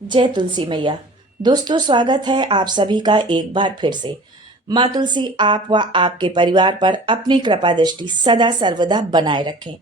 जय तुलसी मैया। दोस्तों, स्वागत है आप सभी का एक बार फिर से। माँ तुलसी आप व आपके परिवार पर अपनी कृपा दृष्टि सदा सर्वदा बनाए रखें,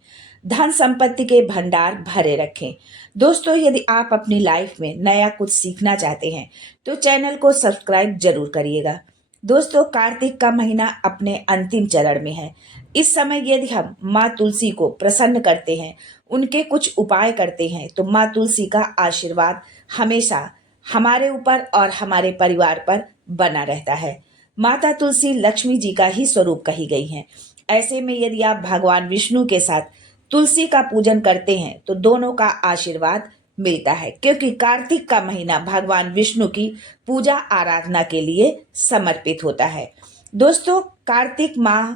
धन संपत्ति के भंडार भरे रखें। दोस्तों, यदि आप अपनी लाइफ में नया कुछ सीखना चाहते हैं तो चैनल को सब्सक्राइब जरूर करिएगा। दोस्तों, कार्तिक का महीना अपने अंतिम चरण में है। इस समय यदि हम माँ तुलसी को प्रसन्न करते हैं, उनके कुछ उपाय करते हैं, तो माँ तुलसी का आशीर्वाद हमेशा हमारे ऊपर और हमारे परिवार पर बना रहता है। माता तुलसी लक्ष्मी जी का ही स्वरूप कही गई है। ऐसे में यदि आप भगवान विष्णु के साथ तुलसी का पूजन करते हैं तो दोनों का आशीर्वाद मिलता है, क्योंकि कार्तिक का महीना भगवान विष्णु की पूजा आराधना के लिए समर्पित होता है। दोस्तों, कार्तिक माह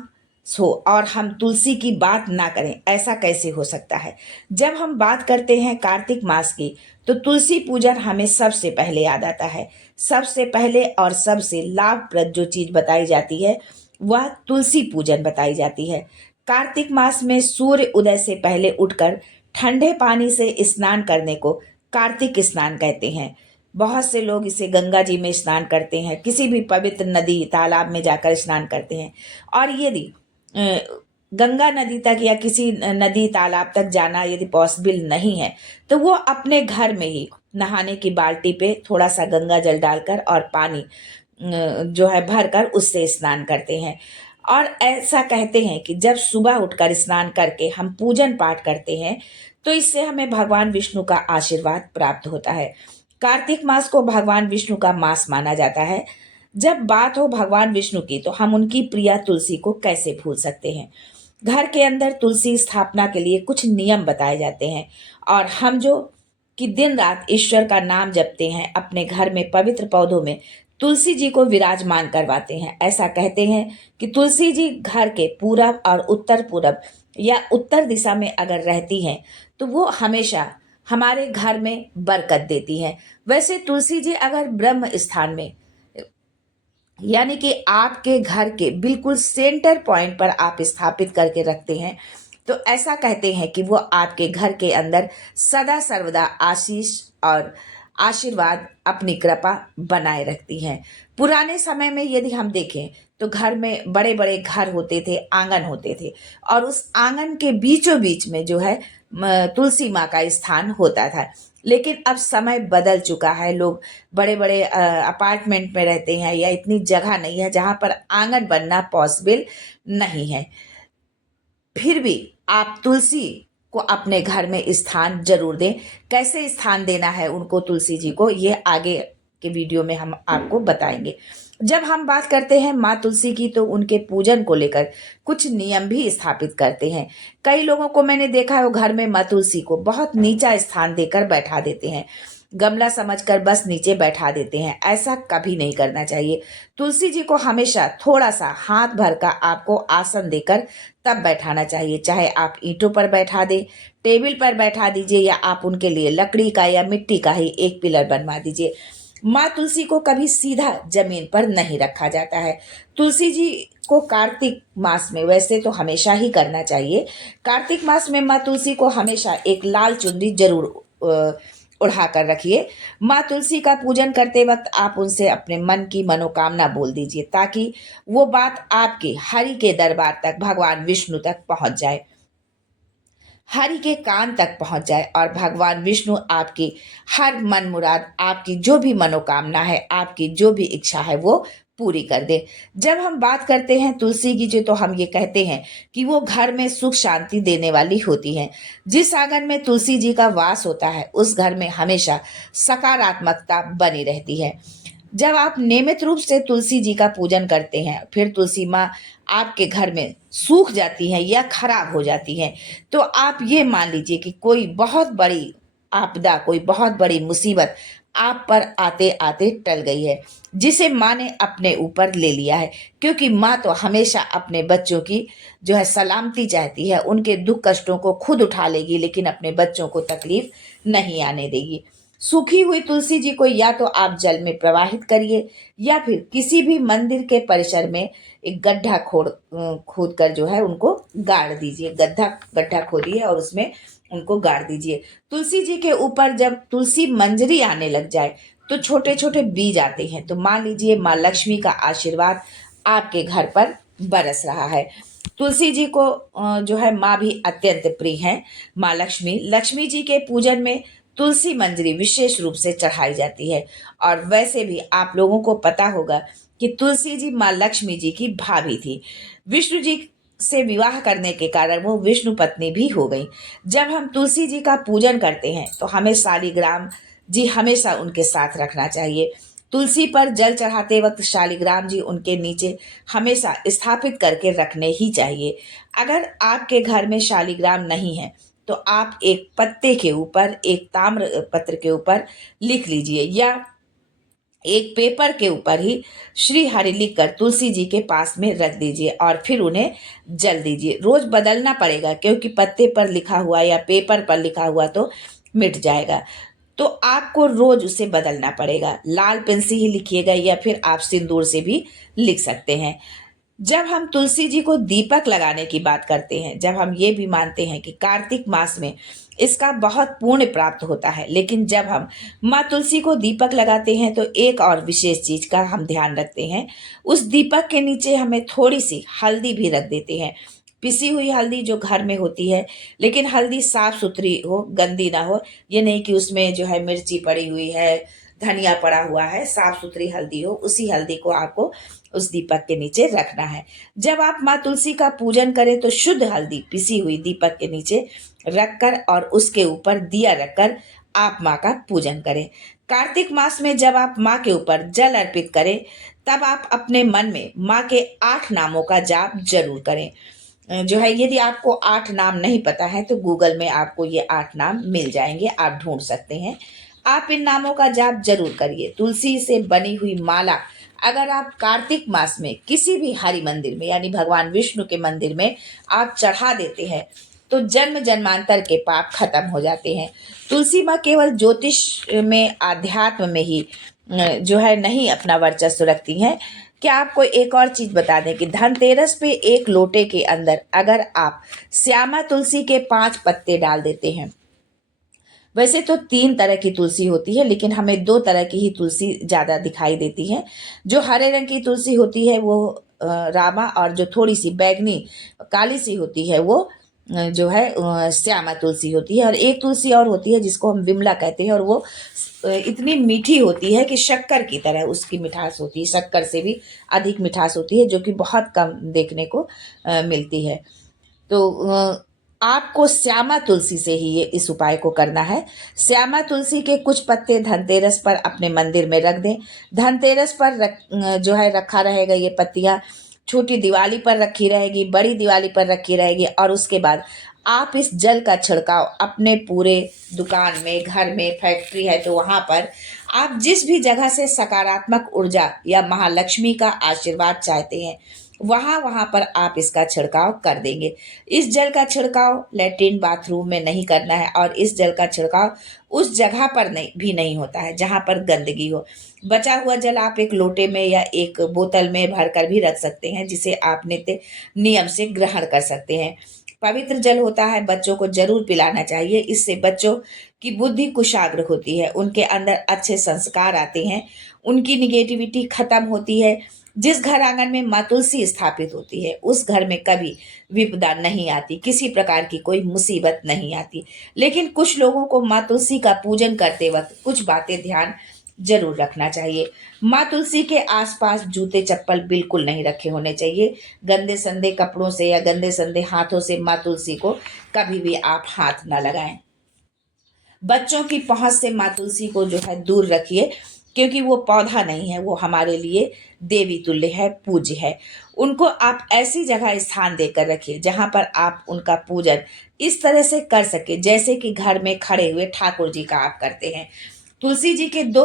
हो और हम तुलसी की बात ना करें, ऐसा कैसे हो सकता है। जब हम बात करते हैं कार्तिक मास की तो तुलसी पूजन हमें सबसे पहले याद आता है। सबसे पहले और सबसे लाभप्रद जो चीज बताई जाती है वह तुलसी पूजन बताई जाती है। कार्तिक मास में सूर्य उदय से पहले उठकर ठंडे पानी से स्नान करने को कार्तिक स्नान कहते हैं। बहुत से लोग इसे गंगा जी में स्नान करते हैं, किसी भी पवित्र नदी तालाब में जाकर स्नान करते हैं। और यदि अ, गंगा नदी तक या किसी नदी तालाब तक जाना यदि पॉसिबल नहीं है तो वो अपने घर में ही नहाने की बाल्टी पे थोड़ा सा गंगा जल डालकर और पानी जो है भरकर उससे स्नान करते हैं। और ऐसा कहते हैं कि जब सुबह उठकर स्नान करके हम पूजन पाठ करते हैं तो इससे हमें भगवान विष्णु का आशीर्वाद प्राप्त होता है। कार्तिक मास को भगवान विष्णु का मास माना जाता है। जब बात हो भगवान विष्णु की तो हम उनकी प्रिया तुलसी को कैसे भूल सकते हैं। घर के अंदर तुलसी स्थापना के लिए कुछ नियम बताए जाते हैं, और हम जो कि दिन रात ईश्वर का नाम जपते हैं, अपने घर में पवित्र पौधों में तुलसी जी को विराजमान करवाते हैं। ऐसा कहते हैं कि तुलसी जी घर के पूरब और उत्तर पूरब या उत्तर दिशा में अगर रहती हैं तो वो हमेशा हमारे घर में बरकत देती हैं। वैसे तुलसी जी अगर ब्रह्म स्थान में, यानी कि आपके घर के बिल्कुल सेंटर पॉइंट पर आप स्थापित करके रखते हैं, तो ऐसा कहते हैं कि वो आपके घर के अंदर सदा सर्वदा आशीष और आशीर्वाद अपनी कृपा बनाए रखती हैं। पुराने समय में यदि हम देखें तो घर में बड़े बड़े घर होते थे, आंगन होते थे, और उस आंगन के बीचों बीच में जो है तुलसी माँ का स्थान होता था। लेकिन अब समय बदल चुका है, लोग बड़े बड़े अपार्टमेंट में रहते हैं या इतनी जगह नहीं है जहां पर आंगन बनना पॉसिबल नहीं है। फिर भी आप तुलसी को अपने घर में स्थान जरूर दें। कैसे स्थान देना है उनको, तुलसी जी को, ये आगे के वीडियो में हम आपको बताएंगे। जब हम बात करते हैं माँ तुलसी की तो उनके पूजन को लेकर कुछ नियम भी स्थापित करते हैं। कई लोगों को मैंने देखा है वो घर में माँ तुलसी को बहुत नीचा स्थान देकर बैठा देते हैं, गमला समझकर बस नीचे बैठा देते हैं। ऐसा कभी नहीं करना चाहिए। तुलसी जी को हमेशा थोड़ा सा हाथ भर का आपको आसन देकर तब बैठाना चाहिए। चाहे आप ईंटों पर बैठा दें, टेबल पर बैठा दीजिए, या आप उनके लिए लकड़ी का या मिट्टी का ही एक पिलर बनवा दीजिए। माँ तुलसी को कभी सीधा जमीन पर नहीं रखा जाता है। तुलसी जी को कार्तिक मास में, वैसे तो हमेशा ही करना चाहिए, कार्तिक मास में माँ तुलसी को हमेशा एक लाल चुनरी जरूर उड़ा कर रखिए। माँ तुलसी का पूजन करते वक्त आप उनसे अपने मन की मनोकामना बोल दीजिए, ताकि वो बात आपके हरि के दरबार तक, भगवान विष्णु तक पहुंच जाए, हरि के कान तक पहुंच जाए, और भगवान विष्णु आपकी हर मन मुराद, आपकी जो भी मनोकामना है, आपकी जो भी इच्छा है वो पूरी कर दे। जब हम बात करते हैं तुलसी की जी तो हम ये कहते हैं कि वो घर में सुख शांति देने वाली होती हैं। जिस आंगन में तुलसी जी का वास होता है उस घर में हमेशा सकारात्मकता बनी रहती है। जब आप नियमित रूप से तुलसी जी का पूजन करते हैं, फिर तुलसी माँ आपके घर में सूख जाती हैं या खराब हो जाती हैं, तो आप ये मान लीजिए कि कोई बहुत बड़ी आपदा, कोई बहुत बड़ी मुसीबत आप पर आते आते टल गई है, जिसे माँ ने अपने ऊपर ले लिया है। क्योंकि माँ तो हमेशा अपने बच्चों की जो है सलामती चाहती है, उनके दुख कष्टों को खुद उठा लेगी, लेकिन अपने बच्चों को तकलीफ नहीं आने देगी। सूखी हुई तुलसी जी को या तो आप जल में प्रवाहित करिए, या फिर किसी भी मंदिर के परिसर में एक गड्ढा खोद कर जो है उनको गाड़ दीजिए। गड्ढा गड्ढा खोदिए और उसमें उनको गाड़ दीजिए। तुलसी जी के ऊपर जब तुलसी मंजरी आने लग जाए तो छोटे छोटे बीज आते हैं, तो मान लीजिए माँ लक्ष्मी का आशीर्वाद आपके घर पर बरस रहा है। तुलसी जी को जो है माँ भी अत्यंत प्रिय है। माँ लक्ष्मी, लक्ष्मी जी के पूजन में तुलसी मंजरी विशेष रूप से चढ़ाई जाती है। और वैसे भी आप लोगों को पता होगा कि तुलसी जी माँ लक्ष्मी जी की भाभी थी। विष्णु जी से विवाह करने के कारण वो विष्णु पत्नी भी हो गई। जब हम तुलसी जी का पूजन करते हैं तो हमें शालिग्राम जी हमेशा उनके साथ रखना चाहिए। तुलसी पर जल चढ़ाते वक्त शालिग्राम जी उनके नीचे हमेशा स्थापित करके रखने ही चाहिए। अगर आपके घर में शालिग्राम नहीं है तो आप एक पत्ते के ऊपर, एक ताम्र पत्र के ऊपर लिख लीजिए, या एक पेपर के ऊपर ही श्री हरि लिख कर तुलसी जी के पास में रख दीजिए और फिर उन्हें जल दीजिए। रोज बदलना पड़ेगा, क्योंकि पत्ते पर लिखा हुआ या पेपर पर लिखा हुआ तो मिट जाएगा, तो आपको रोज उसे बदलना पड़ेगा। लाल पेन से ही लिखिएगा या फिर आप सिंदूर से भी लिख सकते हैं। जब हम तुलसी जी को दीपक लगाने की बात करते हैं, जब हम ये भी मानते हैं कि कार्तिक मास में इसका बहुत पुण्य प्राप्त होता है, लेकिन जब हम माँ तुलसी को दीपक लगाते हैं तो एक और विशेष चीज का हम ध्यान रखते हैं। उस दीपक के नीचे हमें थोड़ी सी हल्दी भी रख देते हैं, पिसी हुई हल्दी जो घर में होती है, लेकिन हल्दी साफ सुथरी हो, गंदी ना हो। ये नहीं कि उसमें जो है मिर्ची पड़ी हुई है, धनिया पड़ा हुआ है, साफ सुथरी हल्दी हो। उसी हल्दी को आपको उस दीपक के नीचे रखना है। जब आप माँ तुलसी का पूजन करें तो शुद्ध हल्दी पिसी हुई दीपक के नीचे रखकर और उसके ऊपर दिया रखकर आप माँ का पूजन करें। कार्तिक मास में जब आप माँ के ऊपर जल अर्पित करें तब आप अपने मन में माँ के 8 नामों का जाप जरूर करें। जो है, यदि आपको 8 नाम नहीं पता है तो गूगल में आपको ये 8 नाम मिल जाएंगे, आप ढूंढ सकते हैं। आप इन नामों का जाप जरूर करिए। तुलसी से बनी हुई माला अगर आप कार्तिक मास में किसी भी हरि मंदिर में, यानी भगवान विष्णु के मंदिर में आप चढ़ा देते हैं तो जन्म जन्मांतर के पाप खत्म हो जाते हैं। तुलसी माँ केवल ज्योतिष में, आध्यात्म में ही जो है नहीं अपना वर्चस्व रखती हैं। क्या आपको एक और चीज बता दें कि धनतेरस पे एक लोटे के अंदर अगर आप श्यामा तुलसी के 5 पत्ते डाल देते हैं, वैसे तो 3 तरह की तुलसी होती है लेकिन हमें 2 तरह की ही तुलसी ज्यादा दिखाई देती है। जो हरे रंग की तुलसी होती है वो रामा, और जो थोड़ी सी बैगनी काली सी होती है वो जो है श्यामा तुलसी होती है। और एक तुलसी और होती है जिसको हम विमला कहते हैं, और वो इतनी मीठी होती है कि शक्कर की तरह उसकी मिठास होती है, शक्कर से भी अधिक मिठास होती है, जो कि बहुत कम देखने को मिलती है। तो आपको श्यामा तुलसी से ही ये इस उपाय को करना है। श्यामा तुलसी के कुछ पत्ते धनतेरस पर अपने मंदिर में रख दें। धनतेरस पर जो है रखा रहेगा ये पत्तियां, छोटी दिवाली पर रखी रहेगी, बड़ी दिवाली पर रखी रहेगी, और उसके बाद आप इस जल का छिड़काव अपने पूरे दुकान में, घर में, फैक्ट्री है तो वहां पर आप जिस भी जगह से सकारात्मक ऊर्जा या महालक्ष्मी का आशीर्वाद चाहते हैं वहां वहां पर आप इसका छिड़काव कर देंगे। इस जल का छिड़काव लेट्रिन बाथरूम में नहीं करना है, और इस जल का छिड़काव उस जगह पर भी नहीं होता है जहां पर गंदगी हो। बचा हुआ जल आप एक लोटे में या एक बोतल में भरकर भी रख सकते हैं, जिसे आप नित्य नियम से ग्रहण कर सकते हैं। पवित्र जल होता है, बच्चों को जरूर पिलाना चाहिए। इससे बच्चों की बुद्धि कुशाग्र होती है, उनके अंदर अच्छे संस्कार आते हैं, उनकी निगेटिविटी खत्म होती है। जिस घर आंगन में माँ तुलसी स्थापित होती है उस घर में कभी विपदा नहीं आती, किसी प्रकार की कोई मुसीबत नहीं आती। लेकिन कुछ लोगों को माँ तुलसी का पूजन करते वक्त कुछ बातें ध्यान जरूर रखना चाहिए। माँ तुलसी के आसपास जूते चप्पल बिल्कुल नहीं रखे होने चाहिए। गंदे संदे कपड़ों से या गंदे संदे हाथों से माँ तुलसी को कभी भी आप हाथ न लगाएं। बच्चों की पहुंच से माँ तुलसी को जो है दूर रखिए, क्योंकि वो पौधा नहीं है, वो हमारे लिए देवी तुल्य है, पूज्य है। उनको आप ऐसी जगह स्थान देकर रखिए जहां पर आप उनका पूजन इस तरह से कर सके जैसे कि घर में खड़े हुए ठाकुर जी का आप करते हैं। तुलसी जी के 2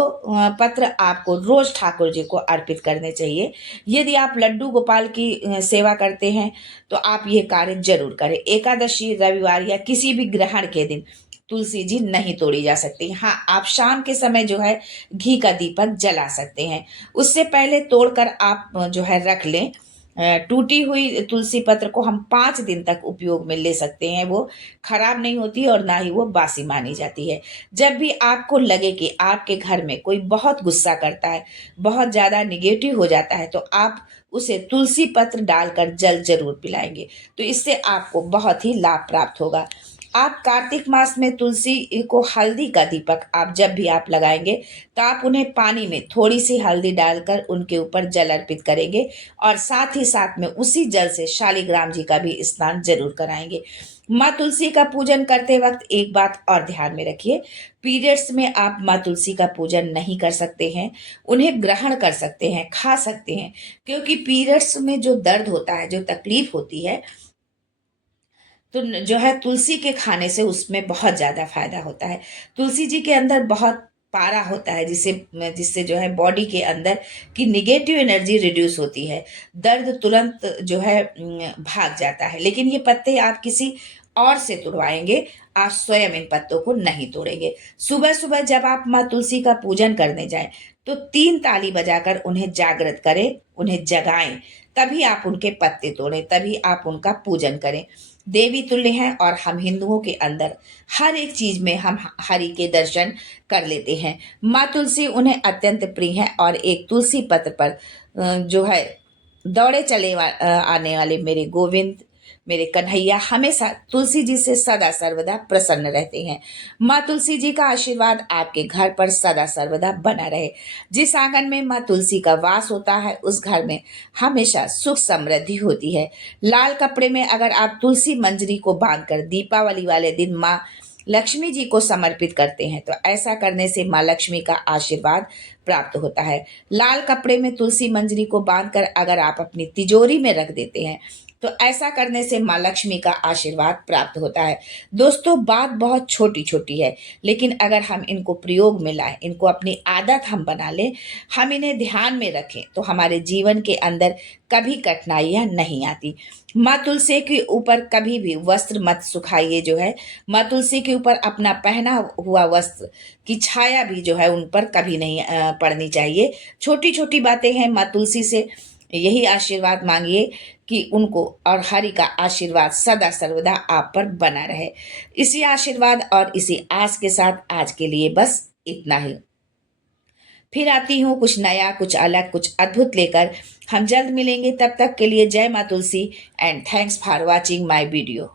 पत्र आपको रोज ठाकुर जी को अर्पित करने चाहिए। यदि आप लड्डू गोपाल की सेवा करते हैं तो आप ये कार्य जरूर करें। एकादशी, रविवार या किसी भी ग्रहण के दिन तुलसी जी नहीं तोड़ी जा सकती। हाँ, आप शाम के समय जो है घी का दीपक जला सकते हैं। उससे पहले तोड़कर आप जो है रख लें। टूटी हुई तुलसी पत्र को हम 5 दिन तक उपयोग में ले सकते हैं। वो खराब नहीं होती और ना ही वो बासी मानी जाती है। जब भी आपको लगे कि आपके घर में कोई बहुत गुस्सा करता है, बहुत ज़्यादा निगेटिव हो जाता है, तो आप उसे तुलसी पत्र डालकर जल ज़रूर पिलाएँगे। तो इससे आपको बहुत ही लाभ प्राप्त होगा। आप कार्तिक मास में तुलसी को हल्दी का दीपक आप जब भी आप लगाएँगे, तो आप उन्हें पानी में थोड़ी-सी हल्दी डालकर उनके ऊपर जल अर्पित करेंगे और साथ ही साथ में उसी जल से शालिग्राम जी का भी स्नान ज़रूर कराएँगे। माँ तुलसी का पूजन करते वक़्त एक बात और ध्यान में रखिए, पीरियड्स में आप माँ तुलसी का पूजन नहीं कर सकते हैं, उन्हें ग्रहण कर सकते हैं, खा सकते हैं, क्योंकि पीरियड्स में जो दर्द होता है, जो तकलीफ़ होती है, तो जो है तुलसी के खाने से उसमें बहुत ज़्यादा फायदा होता है। तुलसी जी के अंदर बहुत पारा होता है, जिससे जिससे जो है बॉडी के अंदर की निगेटिव एनर्जी रिड्यूस होती है। दर्द तुरंत जो है भाग जाता है। लेकिन ये पत्ते आप किसी और से तुड़वाएंगे, आप स्वयं इन पत्तों को नहीं तोड़ेंगे। सुबह सुबह जब आप माँ तुलसी का पूजन करने जाएं, तो 3 ताली बजाकर उन्हें जागृत करें, उन्हें जगाएं, तभी आप उनके पत्ते तोड़ें, तभी आप उनका पूजन करें। देवी तुल्य हैं और हम हिंदुओं के अंदर हर एक चीज में हम हरि के दर्शन कर लेते हैं। माँ तुलसी उन्हें अत्यंत प्रिय है और एक तुलसी पत्र पर जो है दौड़े आने वाले मेरे गोविंद, मेरे कन्हैया हमेशा तुलसी जी से सदा सर्वदा प्रसन्न रहते हैं। माँ तुलसी जी का आशीर्वाद आपके घर पर सदा सर्वदा बना रहे। जिस आंगन में माँ तुलसी का वास होता है, उस घर में हमेशा सुख समृद्धि होती है। लाल कपड़े में अगर आप तुलसी मंजरी को बांधकर दीपावली वाले दिन माँ लक्ष्मी जी को समर्पित करते हैं, तो ऐसा करने से माँ लक्ष्मी का आशीर्वाद प्राप्त होता है। लाल कपड़े में तुलसी मंजरी को बांधकर अगर आप अपनी तिजोरी में रख देते हैं, तो ऐसा करने से माँ लक्ष्मी का आशीर्वाद प्राप्त होता है। दोस्तों, बात बहुत छोटी छोटी है, लेकिन अगर हम इनको प्रयोग में लाएं, इनको अपनी आदत हम बना लें, हम इन्हें ध्यान में रखें, तो हमारे जीवन के अंदर कभी कठिनाइयां नहीं आती। माँ तुलसी के ऊपर कभी भी वस्त्र मत सुखाइए। जो है माँ तुलसी के ऊपर अपना पहना हुआ वस्त्र की छाया भी जो है उन पर कभी नहीं पड़नी चाहिए। छोटी छोटी बातें हैं। माँ तुलसी से यही आशीर्वाद मांगिए कि उनको और हरि का आशीर्वाद सदा सर्वदा आप पर बना रहे। इसी आशीर्वाद और इसी आस के साथ आज के लिए बस इतना ही। फिर आती हूँ कुछ नया, कुछ अलग, कुछ अद्भुत लेकर। हम जल्द मिलेंगे। तब तक के लिए जय माँ Tulsi and thanks for watching my video.